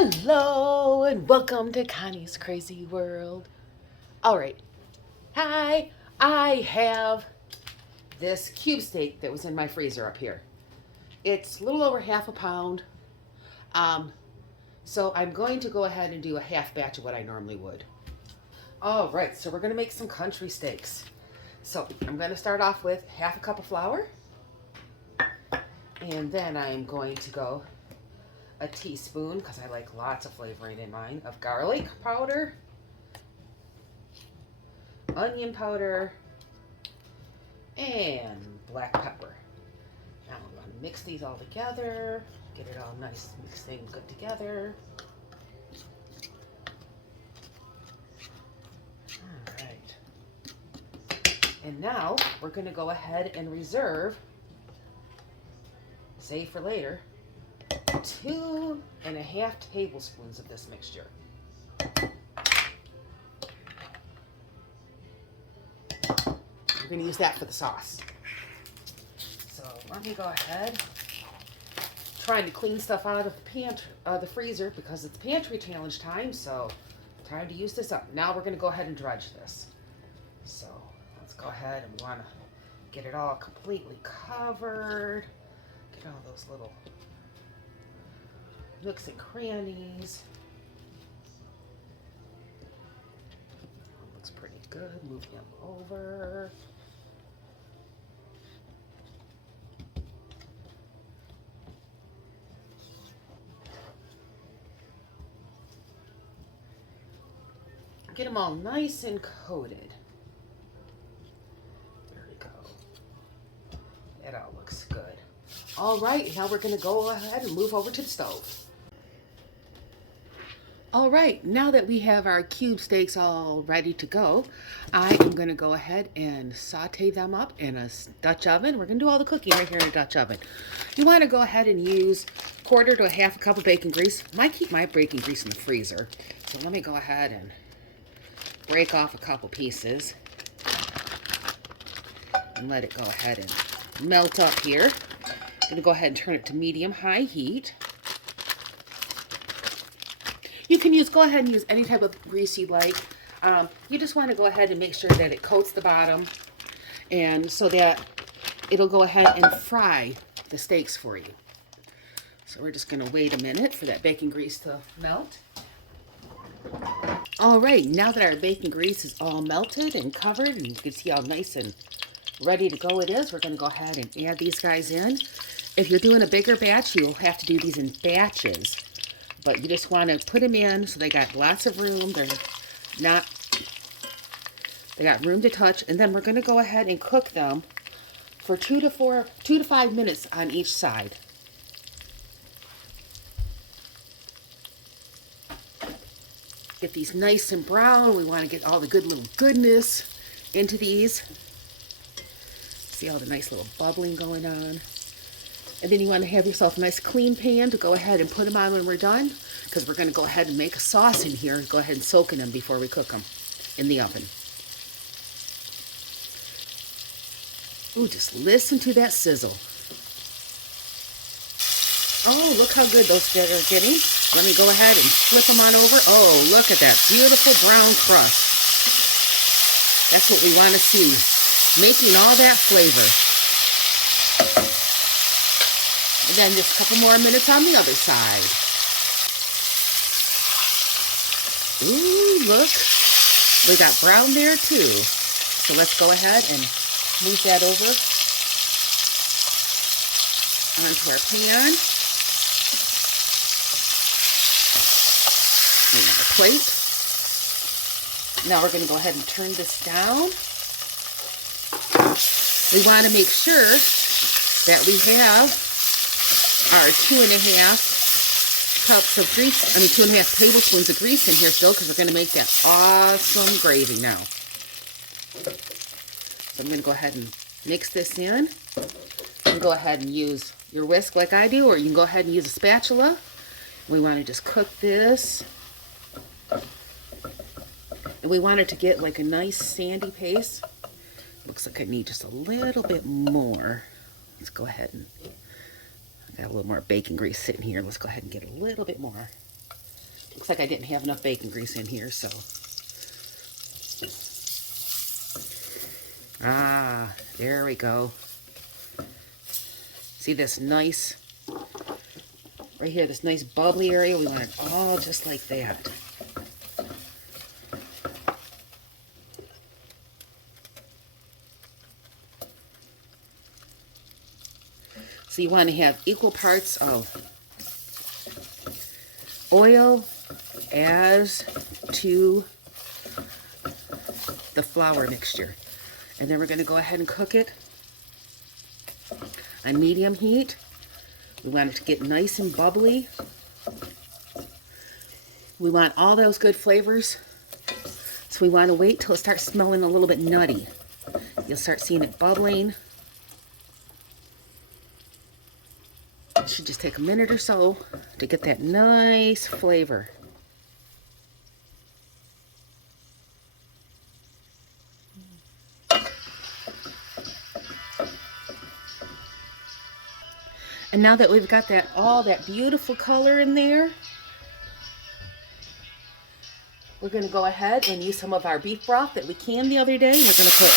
Hello and welcome to Connie's Crazy World. All right. Hi. I have this cube steak that was in my freezer up here. It's a little over half a pound. Um, so I'm going to go ahead and do a half batch of what I normally would. All right. So we're going to make some country steaks. So I'm going to start off with half a cup of flour. And then I'm going to go a teaspoon, because I like lots of flavoring in mine, of garlic powder, onion powder, and black pepper. Now I'm going to mix these all together, get it all nice mixed and good together. All right. And now we're going to go ahead and reserve, save for later, 2.5 tablespoons of this mixture. We're going to use that for the sauce. So let me go ahead. Trying to clean stuff out of the freezer because it's pantry challenge time, so time to use this up. Now we're going to go ahead and dredge this. So let's go ahead and we want to get it all completely covered. Get all those little nooks and crannies. Looks pretty good. Move them over. Get them all nice and coated. There we go. It all looks good. All right, now we're going to go ahead and move over to the stove. All right, now that we have our cube steaks all ready to go, I am going to go ahead and saute them up in a Dutch oven. We're going to do all the cooking right here in a Dutch oven. You want to go ahead and use 1/4 to 1/2 cup of bacon grease. I keep my bacon grease in the freezer, so let me go ahead and break off a couple pieces and let it go ahead and melt up here. I'm going to go ahead and turn it to medium-high heat. You can go ahead and use any type of grease you like. You just want to go ahead and make sure that it coats the bottom, and so that it'll go ahead and fry the steaks for you. So we're just going to wait a minute for that bacon grease to melt. All right, now that our bacon grease is all melted and covered, and you can see how nice and ready to go it is, we're going to go ahead and add these guys in. If you're doing a bigger batch, you'll have to do these in batches. But you just want to put them in so they got lots of room. They got room to touch. And then we're going to go ahead and cook them for 2 to 5 minutes on each side. Get these nice and brown. We want to get all the good little goodness into these. See all the nice little bubbling going on. And then you want to have yourself a nice clean pan to go ahead and put them on when we're done, because we're going to go ahead and make a sauce in here and go ahead and soak in them before we cook them in the oven. Ooh, just listen to that sizzle. Oh, look how good those are getting. Let me go ahead and flip them on over. Oh, look at that beautiful brown crust. That's what we want to see, making all that flavor. And then just a couple more minutes on the other side. Ooh, look. We got brown there too. So let's go ahead and move that over onto our pan. Maybe the plate. Now we're going to go ahead and turn this down. We want to make sure that we have our 2.5 cups of grease, 2.5 tablespoons of grease in here still, because we're going to make that awesome gravy now. So I'm going to go ahead and mix this in. You can go ahead and use your whisk like I do, or you can go ahead and use a spatula. We want to just cook this. And we want it to get like a nice sandy paste. Looks like I need just a little bit more. Let's go ahead and, I got a little more bacon grease sitting here. Let's go ahead and get a little bit more. Looks like I didn't have enough bacon grease in here, so. Ah, there we go. See this nice, right here, this nice bubbly area? We want it all just like that. So you want to have equal parts of oil as to the flour mixture. And then we're going to go ahead and cook it on medium heat. We want it to get nice and bubbly. We want all those good flavors. So we want to wait till it starts smelling a little bit nutty. You'll start seeing it bubbling. It should just take a minute or so to get that nice flavor. And now that we've got that all that beautiful color in there, we're going to go ahead and use some of our beef broth that we canned the other day. We're going to put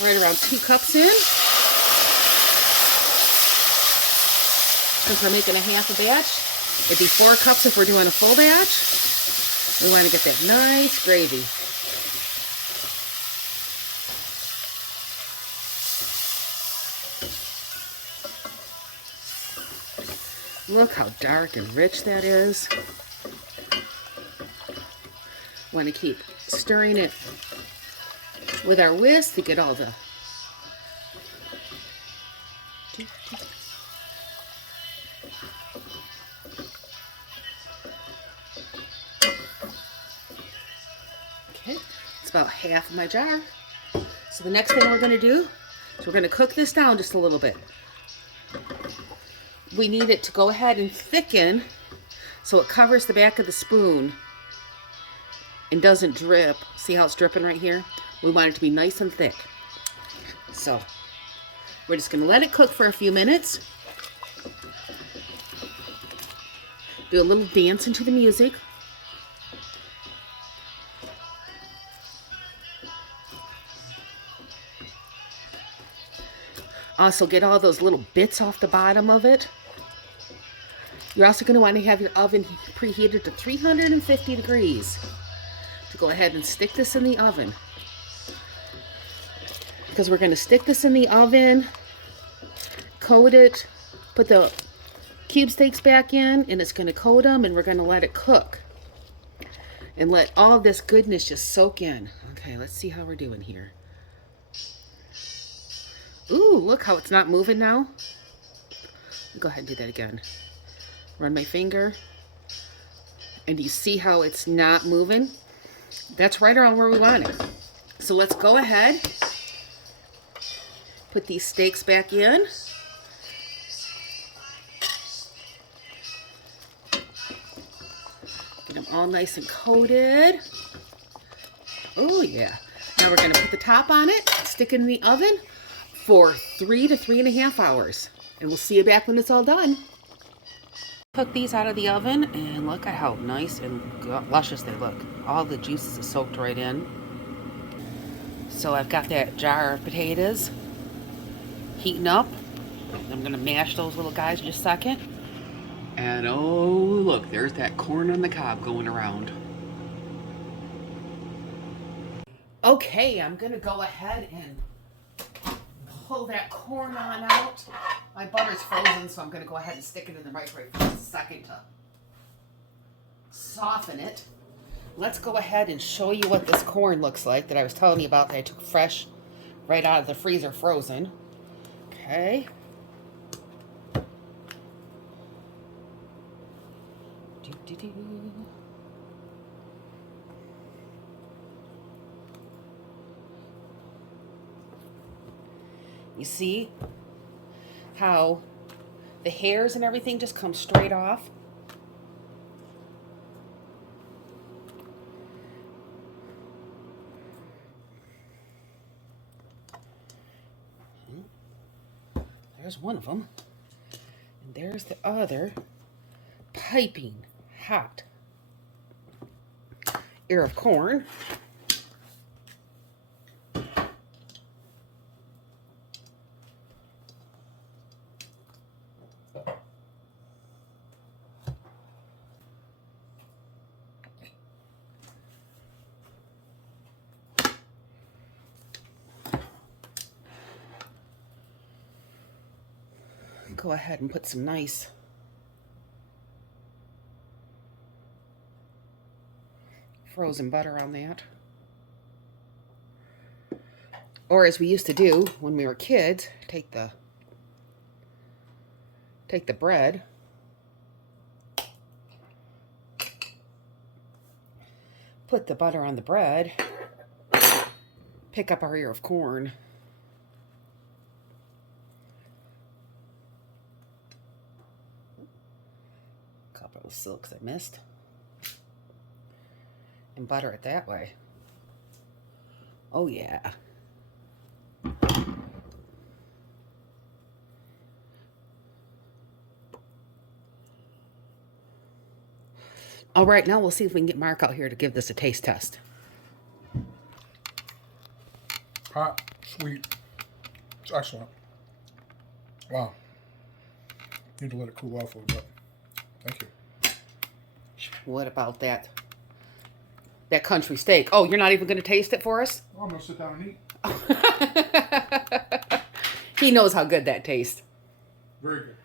right around 2 cups in. Since we're making a half a batch, it'd be 4 cups if we're doing a full batch. We want to get that nice gravy. Look how dark and rich that is. Want to keep stirring it with our whisk to get all the okay, it's about half of my jar. So the next thing we're going to do is we're going to cook this down just a little bit. We need it to go ahead and thicken so it covers the back of the spoon and doesn't drip. See how it's dripping right here? We want it to be nice and thick. So we're just going to let it cook for a few minutes. Do a little dance into the music. Also get all those little bits off the bottom of it. You're also going to want to have your oven preheated to 350 degrees to go ahead and stick this in the oven. Because we're going to stick this in the oven, coat it, put the cube steaks back in, and it's going to coat them, and we're going to let it cook. And let all of this goodness just soak in. Okay, let's see how we're doing here. Ooh, look how it's not moving now. Go ahead and do that again. Run my finger. And do you see how it's not moving? That's right around where we want it. So let's go ahead. Put these steaks back in. Get them all nice and coated. Oh yeah. Now we're going to put the top on it, stick it in the oven for 3 to 3.5 hours. And we'll see you back when it's all done. Took these out of the oven and look at how nice and luscious they look. All the juices are soaked right in. So I've got that jar of potatoes heating up. I'm going to mash those little guys in just a second. And oh, look, there's that corn on the cob going around. Okay, I'm going to go ahead and pull that corn on out. My butter's frozen, so I'm going to go ahead and stick it in the microwave for just a second to soften it. Let's go ahead and show you what this corn looks like that I was telling you about that I took fresh right out of the freezer frozen. Okay. You see how the hairs and everything just come straight off? There's one of them. And there's the other. piping hot ear of corn. Go ahead and put some nice frozen butter on that. Or as we used to do when we were kids, take the bread, put the butter on the bread, pick up our ear of corn, a couple of silks I missed, and butter it that way. Oh yeah. All right, now we'll see if we can get Mark out here to give this a taste test. Hot, sweet. It's excellent. Wow. Need to let it cool off a little bit. Thank you. What about that country steak? Oh, you're not even going to taste it for us? Well, I'm going to sit down and eat. He knows how good that tastes. Very good.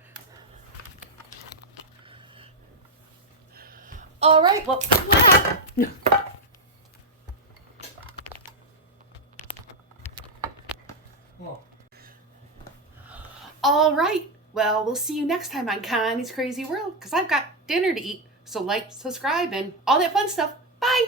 All right, well, Oh. all right. Well, we'll see you next time on Connie's Crazy World, because I've got dinner to eat. So like, subscribe, and all that fun stuff. Bye.